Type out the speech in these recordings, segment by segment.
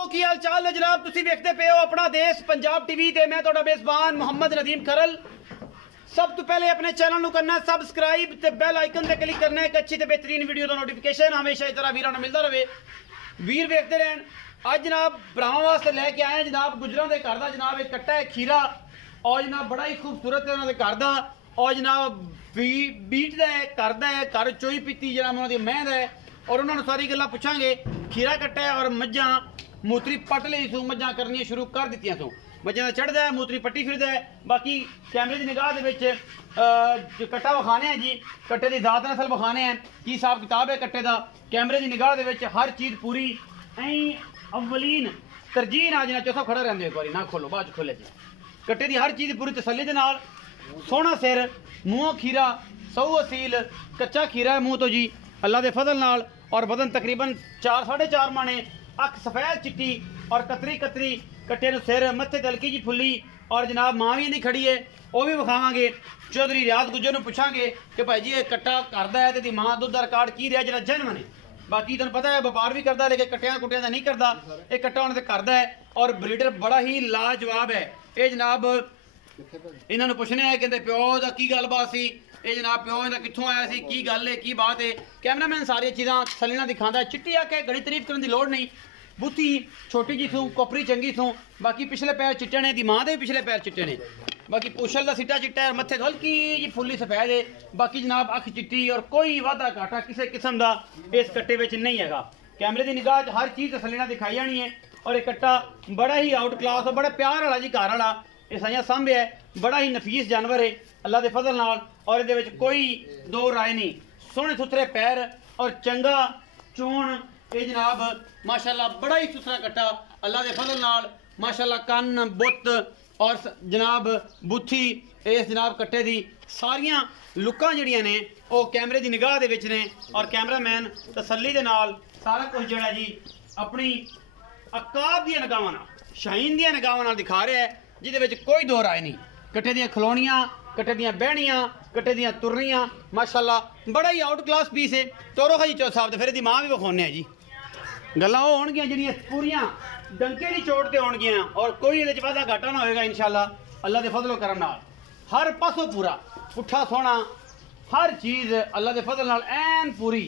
दोस्तों की हाल चाल है जनाब तुसी देखते पे हो अपना देश पंजाब टीवी ते मैं तोड़ा मेजबान मोहम्मद नदीम खरल। सब तो पहले अपने चैनल को करना सबसक्राइब ते बेल आइकन ते क्लिक करना है एक अच्छी ते बेहतरीन वीडियो का नोटिफिकेशन हमेशा इस तरह वीरों मिलता रहे। वीर देखते रहन। आज जनाब भरावां वास्ते लैके आए जनाब गुजरां दे घर दा जनाब एक कट्टा है खीरा और जनाब बड़ा ही खूबसूरत है उन्होंने घर दा और जनाब बीट दा है घर चोई पीती जनाब उन्होंने मैंह दा है और उन्होंने सारी गल्लां पुछांगे। खीरा कट्टा है और मज्जां मूत्री पट ली सू मज्जां करनियां शुरू कर दित्तियां सू मज्जां दा चढ़दा है मूत्री पट्टी फिरदा है। बाकी कैमरे की निगाह दे विच कट्टा विखाने हैं जी कट्टे की जात नस्ल विखाने हैं की हिसाब किताब है कट्टे का कैमरे की निगाह दे विच हर चीज़ पूरी ऐं अवलीन तरजीह ना जिन्ना चौथा खड़ा रहंदे एक बारी ना खोलो बाद खोले जी कट्टे की हर चीज़ पूरी तसल्ली दे नाल सोहना सिर मूँह खीरा सऊ असील कच्चा खीरा है मूँह तो जी अल्लाह के फजल नाल और वजन तकरीबन 4 साढ़े 4 माने अख सफेद चिट्टी और कतरी कतरी कट्टे सिर मत्थे तलकी जी फुली और जनाब मां भी नहीं खड़ी है वह भी विखावे। चौधरी रियाज गुज्जर ने पूछांगे कि भाई जी ये कट्टा करदा है तो मां दुध का रिकॉर्ड की रहा जरा जन्म ने बाकी तुम पता है व्यापार भी करता लेकिन कट्टिया कुटिया का नहीं करता ये कट्टा उन्हें करता है और ब्रीडर बड़ा ही लाजवाब है। ये जनाब इन्होंने पूछने आए कहते प्यो का की गलबात सी ये जनाब प्यो इन्हें कितों आया सी की गल है की बात है। कैमरामैन सारी चीज़ां सलीना दिखाता है चिट्टी आके घड़ी तारीफ करने की लोड़ नहीं बुत्ती छोटी जी सूँ कोपरी चंगी सूँ बाकी पिछले पैर चिट्टे ने दी मां दे पिछले पैर चिट्टे ने बाकी पूछल का सिट्टा चिट्टा है मत्थे हल्की जी फुल्ली सफेद है बाकी जनाब अख चिट्टी और कोई वाधा घाटा किसी किस्म का इस कट्टे में नहीं है। कैमरे की निगाह हर चीज़ तसलीना दिखाई जानी है और एक कट्टा बड़ा ही आउट क्लास और बड़ा प्यार वाला जी घर वाला ये साइया सामभ्य है बड़ा ही नफीस जानवर है अल्लाह के फजल नाल और ये कोई दो राय नहीं सोहने सुथरे पैर और चंगा चोण ये जनाब माशाल्लाह बड़ा ही सुथरा कट्टा अल्लाह के फजल नाल माशाल्लाह कन्न बुत और जनाब बुथी इस जनाब कट्टे की सारियां लुक्कां जिहड़ियां ने वो कैमरे की निगाह दे विच ने और कैमरामैन तसल्ली दे नाल सारा कुछ जिहड़ा जी अपनी अकाब दी निगाहां नाल शाहीन दी निगाहां नाल दिखा रहा है जिहदे विच कोई दो राय नहीं। कट्टे दी खलोनियां कट्टे दी बहनियां कट्टे दी तुरनियां माशाल्लाह बड़ा ही आउट क्लास पीस है। तोरो खा जी चौथ साहब फिर दी मां भी विखाने जी गल्लां वो होणगियां जिहड़ियां पूरियां डंके की चोट ते होणगियां और कोई इहदे च वाधा घाटा ना होएगा इंशाल्लाह अल्लाह के फजलो करम नाल हर पासों पूरा पुट्ठा सोहना हर चीज़ अल्लाह के फजल नाल ऐन पूरी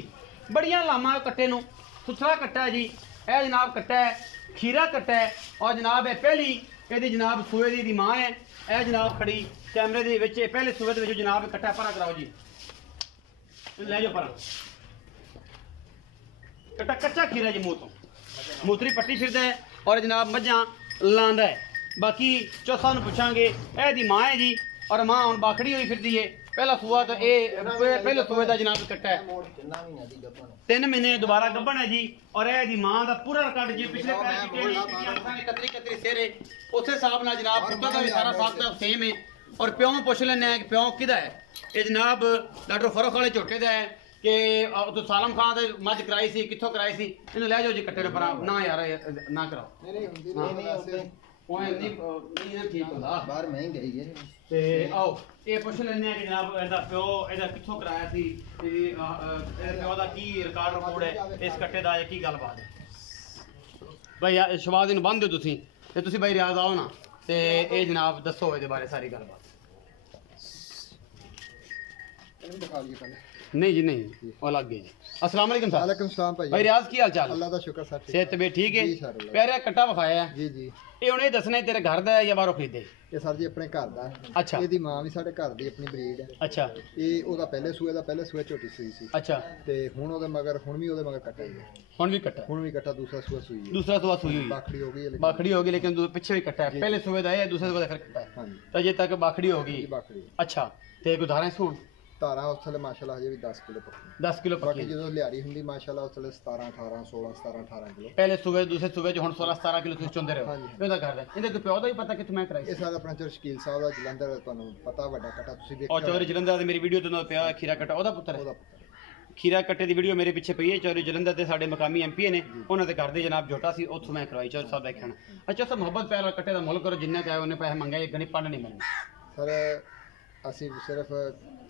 बड़ियां लामा कट्टे नूं सुथरा कट्टा है जी। यह जनाब कट्टा है खीरा कट्टा है और जनाब है पहली ये जनाब सूए दी मां है यह जनाब खड़ी कैमरे दे विच पहले सूए दे विच जनाब कट्टा परा कराओ जी ले जाओ परा कट्टा कच्चा खीरा जी मूँह तो मूत्री पट्टी फिरदा है और जनाब मज्जां लांदा है। बाकी चौथा पूछांगे यह दी मां है जी और मां हुण बाखड़ी हुई फिरदी है पहला सूआ तो ये पहले सूए का जनाब कट्टा है 3 महीने दोबारा गब्बन है जी और यह दी मां का पूरा रिकॉर्ड जी पिछले पैर कतरी कतरी सिर है उस हिसाब नाल जनाब पुत्तर का भी सारा साथ सेम है और प्यों पुछ लें कि प्यों किदा है ये जनाब डॉक्टर फरोख वाले झोटे का है कि तो सालम खान तो मझ कराई सी कितों कराई सी इन्हें लै जाओ जी कट्टे पर ना यार ना कराओ बाहर महंगी गई है ते आओ ये पुछ लेने कि जनाब एदा प्यो एदा किथों कराया सी ते प्यो दा की रिकॉर्ड रिपोर्ट है इस कट्टे दा की गलबात है भाई शवाद इन बंद दो तुसी ते तुसी भाई रियाज आओ ना ते ए जनाब दसो इहदे बारे सारी गलबात दिखा दिए पहले नहीं जी नहीं वो लग गई जी। अस्सलाम वालेकुम सर। वालेकुम सलाम भाई रियाज की हाल चाल अल्लाह दा शुक्र सर सेहत तबीयत ठीक है जी सर प्यारा कट्टा विखाया जी जी ये हुणे दसना तेरे घर दा है या बाहरों खरीदे ये सर जी अपने घर दा अच्छा ਇਹਦੀ ਮਾਂ ਵੀ ਸਾਡੇ ਘਰ ਦੀ ਆਪਣੀ ਬਰੀਡ ਹੈ अच्छा ਇਹ ਉਹਦਾ ਪਹਿਲੇ ਸੂਏ ਝੋਟੀ ਸੂਈ ਸੀ अच्छा ਤੇ ਹੁਣ ਉਹਦੇ ਮਗਰ ਹੁਣ ਵੀ ਉਹਦੇ ਮਗਰ ਕੱਟਾ ਹੀ ਹੈ हुण भी कट्टा ਹੁਣ ਵੀ ਕੱਟਾ ਦੂਸਰਾ ਸੂਆ ਸੂਈ ਹੈ दूसरा सुबह सुई हुई ਬਾਖੜੀ ਹੋ ਗਈ ਹੈ बाखड़ी होगी लेकिन पीछे भी कट्टा है पहले सुबह दा है दूसरे सुबह फिर कट्टा है ਹਾਂਜੀ तो ये तक बाखड़ी होगी ਇਹ ਬਾਖੜੀ अच्छा ते कोई धारा सूट ਧਾਰਾਂ ਉਸ ਥਲੇ ਮਾਸ਼ਾਅੱਲਾ ਹਜੇ ਵੀ 10 ਕਿਲੋ ਪੱਕੀ 10 किलो ਬਾਕੀ पकी ਜਦੋਂ ਲਿਆਰੀ ਹੁੰਦੀ ਮਾਸ਼ਾਅੱਲਾ ਉਸ ਥਲੇ 17 18 16 17 18 ਕਿਲੋ पहले सुबह दूसरे सुबह जो हुण 16 17 किलो तुम चुंदे रहो हाँ जी। ਇਹਦਾ ਕਰਦਾ ਇਹਦੇ ਤੋਂ ਪਿਓ ਦਾ ਹੀ ਪਤਾ ਕਿੱਥੋਂ ਮੈਂ ਕਰਾਈ ਇਹ ਸਾਰਾ ਆਪਣਾ ਚੋਰ ਸ਼ਕੀਲ ਸਾਹਿਬ ਦਾ ਜਲੰਧਰ ਤੁਹਾਨੂੰ ਪਤਾ ਵੱਡਾ ਕੱਟਾ ਤੁਸੀਂ और ਦੇਖਿਆ चौधरी जलंधर ਦੀ ਮੇਰੀ ਵੀਡੀਓ ਤੋਂ ਨਾਲ ਪਿਆ ਖੀਰਾ ਕਟਾ ਉਹਦਾ ਪੁੱਤਰ ਉਹਦਾ ਹੈ ਪੁੱਤਰ ਖੀਰਾ ਕੱਟੇ ਦੀ ਵੀਡੀਓ ਮੇਰੇ ਪਿੱਛੇ ਪਈ ਹੈ ਚੌਧਰੀ ਜਲੰਧਰ ਦੇ ਸਾਡੇ ਮਕਾਮੀ ਐਮਪੀ ਨੇ ਉਹਨਾਂ ਦੇ ਘਰ ਦੇ ਜਨਾਬ ਜੋਟਾ ਸੀ ਉੱਥੋਂ ਮੈਂ ਕਰਵਾਈ ਚੌਧਰੀ ਸਾਹਿਬ ਦੇਖਣਾ ਅੱਛਾ ਸਰ ਮੁਹੱਬਤ ਪਿਆਰ ਨਾਲ ਕੱਟੇ ਦਾ ਮੁੱਲ ਕਰੋ ਜਿੰਨਾ ਕਹੇ ਉਹਨੇ ਪੈਸੇ ਮੰਗੇ ਗਣੀ ਪੰਡ ਨਹੀਂ ਮਿਲਣੇ ਸਰ ਅਸੀਂ ਸਿਰਫ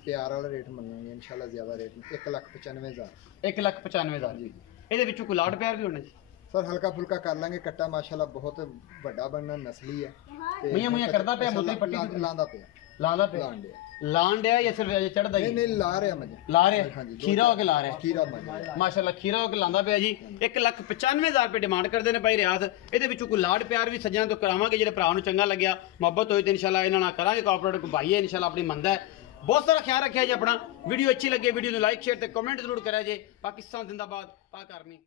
ਪਿਆਰ ਵਾਲਾ ਰੇਟ ਮੰਨਾਂਗੇ ਇਨਸ਼ਾਅੱਲਾ ਜ਼ਿਆਦਾ ਰੇਟ 1,95,000 1,95,000 ਜੀ ਇਹਦੇ ਵਿੱਚੋਂ ਕੋਈ ਲਾੜ ਪਿਆਰ ਵੀ ਹੋਣਾ ਜੀ ਸਰ ਹਲਕਾ ਫੁਲਕਾ ਕਰ ਲਾਂਗੇ। ਕੱਟਾ ਮਾਸ਼ਾਅੱਲਾ ਬਹੁਤ ਵੱਡਾ ਬਣਨਾ, ਨਸਲੀ ਹੈ ਤੇ ਮੀਆਂ ਕਰਦਾ ਪਿਆ ਮੁੱਤਰੀ ਪੱਟੀ ਲਾਂਦਾ ਪਿਆ ਲਾਂਦਾ ਪਿਆ ਲਾਂਡਿਆ ਲਾਂਡਿਆ ਜਾਂ ਸਿਰਫ ਅਜੇ ਚੜਦਾ ਹੀ ਨਹੀਂ ਲਾ ਰਿਹਾ ਮਜੇ ਲਾ ਰਿਹਾ ਹਾਂਜੀ, ਖੀਰਾ ਹੋ ਕੇ ਲਾ ਰਿਹਾ ਖੀਰਾ ਮਜੇ ਮਾਸ਼ਾਅੱਲਾ ਖੀਰਾ ਹੋ ਕੇ ਲਾਂਦਾ ਪਿਆ ਜੀ 1,95,000 ਰੁਪਏ ਡਿਮਾਂਡ ਕਰਦੇ ਨੇ ਭਾਈ ਰਿਆਜ਼। ਇਹਦੇ ਵਿੱਚੋਂ ਕੋਈ ਲਾਡ ਪਿਆਰ ਵੀ ਸੱਜਣਾ ਤੋਂ ਕਰਾਵਾਂਗੇ, ਜਿਹੜੇ ਭਰਾ ਨੂੰ ਚੰਗਾ ਲੱਗਿਆ ਮੁਹੱਬਤ ਹੋਈ ਤੇ ਇਨਸ਼ਾਅੱਲਾ ਇਹਨਾਂ ਨਾਲ ਕਰਾਂਗੇ ਕੋਆਪਰੇਟ। ਕੋਈ ਭਾਈ ਹੈ ਇਨਸ਼ਾਅੱਲਾ ਆਪਣੀ ਮੰਨਦਾ ਹੈ। ਬਹੁਤ ਸਾਰਾ ਖਿਆਲ ਰੱਖਿਆ ਜੀ ਆਪਣਾ। ਵੀਡੀਓ ਅੱਛੀ ਲੱਗੇ ਵੀਡੀਓ ਨੂੰ ਲਾਈਕ ਸ਼ੇਅਰ ਤੇ ਕਮੈਂਟ ਜ਼ਰੂਰ ਕਰਿਆ ਜੇ। ਪਾਕਿਸਤਾਨ ਜ਼ਿੰਦਾਬਾਦ, ਪਾਕ ਆਰਮੀ।